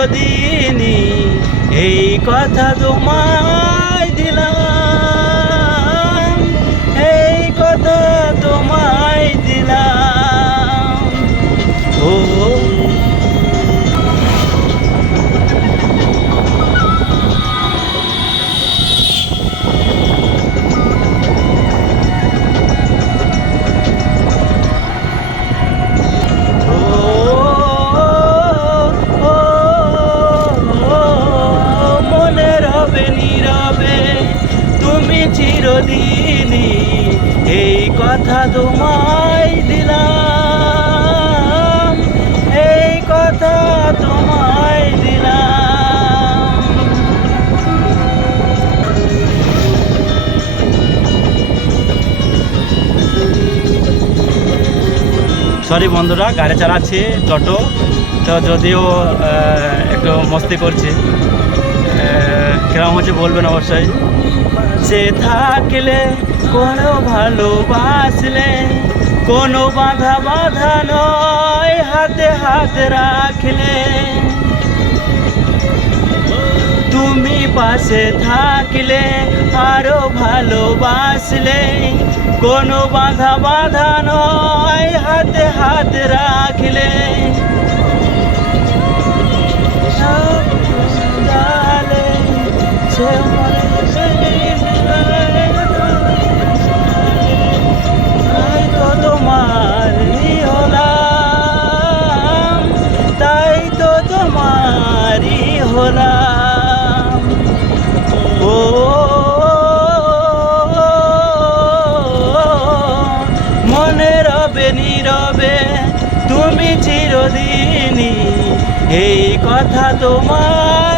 চিরদিনই এই কথা তোমায় দিলাম, এই কথা তোমায় দিলাম। ও চিরদিনই এই কথা তোমায় দিলাম, এই কথা তোমায় দিলাম। সরি বন্ধুরা, গাড়ি চালাচ্ছি টোটো, তো যদিও একটু মস্তি করছি, কেমন হচ্ছে বলবেন অবশ্যই। সে থাকলে কোনো ভালোবাসলে কোনো বাধা বাধা নয়, হাতে হাত রাখলে তুমি পাশে থাকলে আরো ভালোবাসলে কোনো বাধা বাধা নয়, হাতে হাত রাখলে তাই তো তোমারই হলাম, তাই তো তোমারই হলাম। ও মনে রবে নীরবে তুমি চিরদিনই এই কথা তোমার